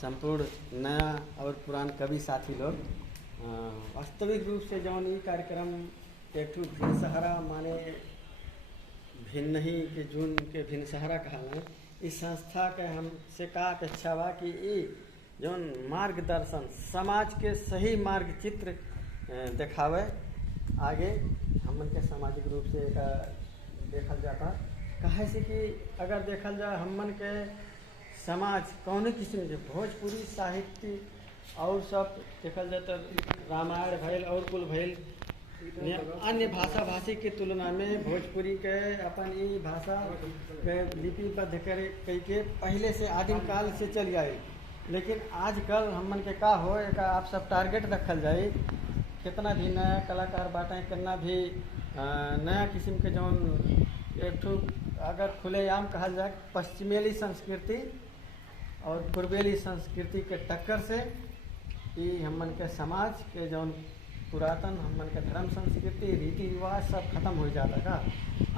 संपूर्ण नया और पुरान कवि साथी लोग वास्तविक रूप से जौन ई कार्यक्रम एक ठो भिन्न सहारा माने भिन्न ही के जून के भिन्न सहारा कहल इस संस्था के हमसे का अपेक्षा बा कि ई जौन मार्गदर्शन समाज के सही मार्ग चित्र दिखावे आगे हमन के सामाजिक रूप से एक देखल जाता कहे से कि अगर देखल जाए हमन के समाज कौन किस्म के भोजपुरी साहित्य और सब देखल जाए तो रामायण भैल और कुल भैल अन्य भाषा भाषी के तुलना में भोजपुरी के अपन ई भाषा के लिपिबद्ध करके पहले से आदिम काल से चल गए। लेकिन आजकल हमन के का हो एक आप सब टारगेट रखल जाए कितना भी नया कलाकार बाटें कितना भी नया किस्म के जौन एक ठो अगर खुलेआम कहल जाए पश्चिमेली संस्कृति और पूर्वेली संस्कृति के टक्कर से ई हमन के समाज के जौन पुरातन हमन के धर्म संस्कृति रीति रिवाज सब खत्म हो जाता का।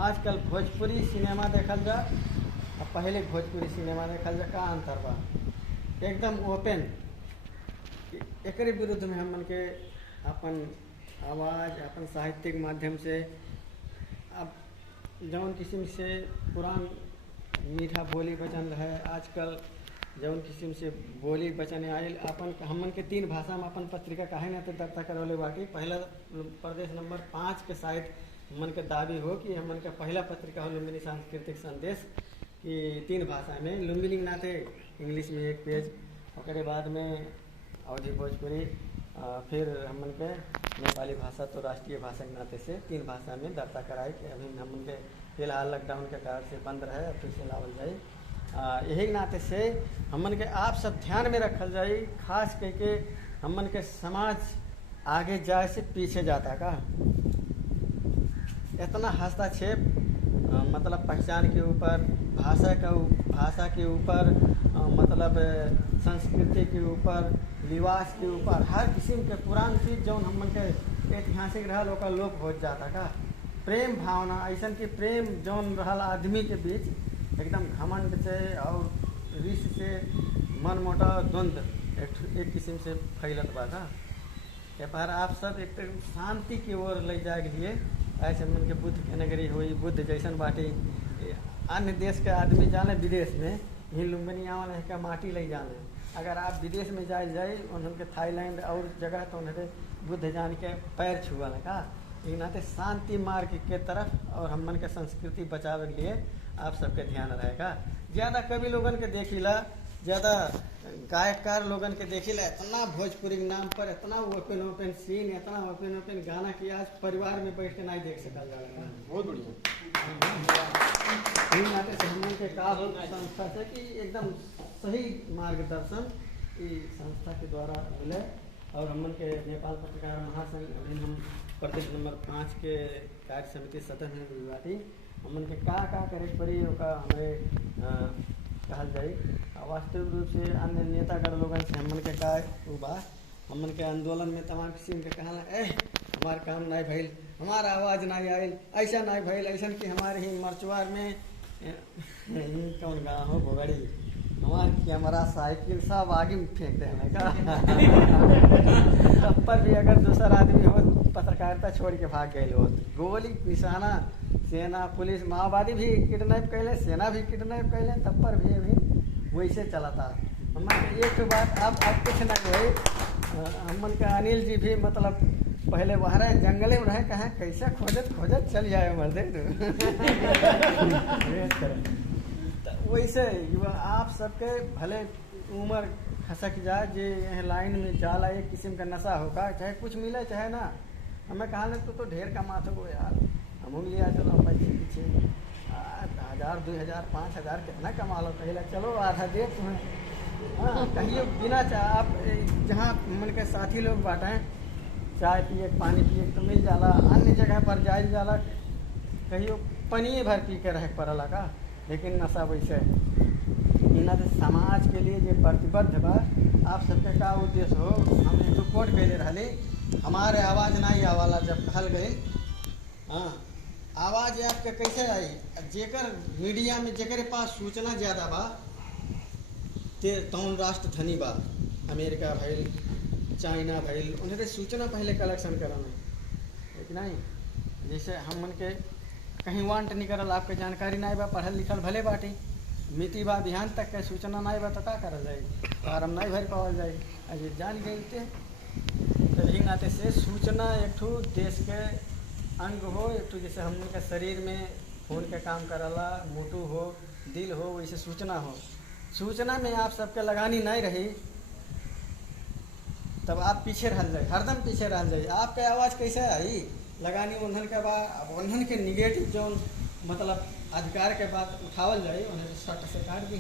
आजकल भोजपुरी सिनेमा देखल जा और पहले भोजपुरी सिनेमा देखल जा का अंतर बा एकदम ओपन। एक विरुद्ध में हमन के अपन आवाज़ अपन साहित्यिक माध्यम से अब जौन किस्म से पुरान मीठा बोली वचन है आजकल जौन किस्म से बोली वचन आयल अपन हमन के 3 भाषा में अपन पत्रिका काहे न तो दर्ता करवले बाटी। पहला प्रदेश नंबर 5 के शायद हमन के दावी हो कि हमन का पहला पत्रिका हो लुम्बिनी सांस्कृतिक संदेश कि 3 भाषा में लुम्बिनी नाते इंग्लिश में 1 पेज और बाद में अवधी भोजपुरी फिर हमन के नेपाली भाषा तो राष्ट्रीय भाषा के नाते से 3 भाषा में दर्ता कराए कि अभी हमन के फिलहाल लॉकडाउन के कारण से बंद रहे और फिर से लावल जाए। यही नाते से हमन के आप सब ध्यान में रखल जाए खास करके हमन के समाज आगे जाए से पीछे जाता का इतना हस्तक्षेप मतलब पहचान के ऊपर भाषा के ऊपर मतलब संस्कृति के ऊपर लिबास के ऊपर हर किस्म के पुरान चीज़ जौन हमन के ऐतिहासिक रहा ओकर लोप हो जाता का। प्रेम भावना ऐसा कि प्रेम जौन रहा आदमी के बीच एकदम घमंड से और रिश्त से मन मोटा द्वंद्व एक किस्म से फैलत बा का। पर आप सब एक शांति की ओर ले जाए के लिए ऐसे मन के बुद्ध के नगरी हुई बुद्ध जैसन बाटी अन्य देश के आदमी जाने विदेश में ही लुम्बिनी आवन का माटी ले जाने अगर आप विदेश में जाए उनके थाईलैंड और जगह तो उन्हें बुद्ध जान के पैर छुअल का। ये नाते शांति मार्ग के तरफ और हमन के संस्कृति बचावे के लिए आप सबके ध्यान रहेगा। ज़्यादा कवि लोगन के देखिला ज़्यादा गायककार लोगन के देखिला इतना भोजपुरी के नाम पर इतना ओपन सीन इतना ओपन गाना कि आज परिवार में बैठ के नहीं देख सकल जा। बहुत बढ़िया नाते से हमन के का संस्था से कि एकदम सही मार्गदर्शन इस संस्था के द्वारा मिले और हमन के नेपाल पत्रकार महासंघ अभी हम प्रदेश नंबर 5 के कार्य समिति सदस्य हैं विवादी हमन के का करे पड़ी हमें कहल जाए। वास्तविक रूप से अन्य नेतागढ़ लोगन से हमन के का बा हमन के आंदोलन में तमाम किस्म के कहला हमार काम नहीं भइल हमारा आवाज़ नहीं आयल ऐसा नहीं भइल ऐसा कि हमारे ही मरचुआर में कौन गाँव हो बोगड़ी हमार की हमारा साइकिल सब आगे में फेंक देने का तब पर भी अगर दूसरा आदमी हो पत्रकारिता छोड़ के भाग गए हो गोली निशाना सेना पुलिस माओवादी भी किडनैप कैले सेना भी किडनैप कैले तब पर भी अभी वैसे चला था। हमारे एक बात अब कुछ ना कोई हमन का अनिल जी भी मतलब पहले वहाँ रहे जंगले में रहे कहाँ कैसे खोजत चल जाए मर्दे वैसे आप सबके भले उम्र खसक जाए जे यहाँ लाइन में जाला एक किस्म का नशा होगा चाहे कुछ मिले चाहे ना हमें कहा तो ढेर कमाते हो यार हम लिया चलो पैसे पीछे 1000 2000 5000 कितना कमा लो कहिला चलो आधा दे तुम्हें हाँ कहिए बिना आप जहाँ मन के साथी लोग बाटें चाय पिए पानी पिए तो मिल जाला अन्य जगह पर जाए जाला कहियो पनिए भर पी के रह पड़ला का। लेकिन नशा वैसे इना तो समाज के लिए जो प्रतिबद्ध बा आप सबके का उद्देश्य हो हमने रिपोर्ट कैले रही हमारे आवाज़ नहीं आवाला जब कहल गई हाँ आवाज़ आपके कैसे आई जेकर मीडिया में जेकर पास सूचना ज़्यादा बा तौन राष्ट्र धनी बा, अमेरिका भइल, चाइना भइल, उन्हें सूचना पहले कलेक्शन करना है कि नहीं। जैसे हम मन के कहीं वांट नहीं करल, आपके जानकारी नहीं बा, पढ़ल लिखल भले बाटी, मिति बा बिहान तक के सूचना नहीं बा तो का करल जाए, फार्म नहीं भर पावल जाए, अजे जान गए थे। तो यही नाते से सूचना एक ठो देश के अंग हो, एक ठो जैसे हम के शरीर में खून के काम करला, मोटू हो, दिल हो, वैसे सूचना हो। सूचना में आप सबके लगानी नहीं रही तब आप पीछे रह जाए, हरदम पीछे रह जाए। आपके आवाज़ कैसे आई लगानी उन्हन के बाद, उन्हन के निगेटिव जो मतलब अधिकार के बाद उठावल जाए, उन्हें सट से काट दी।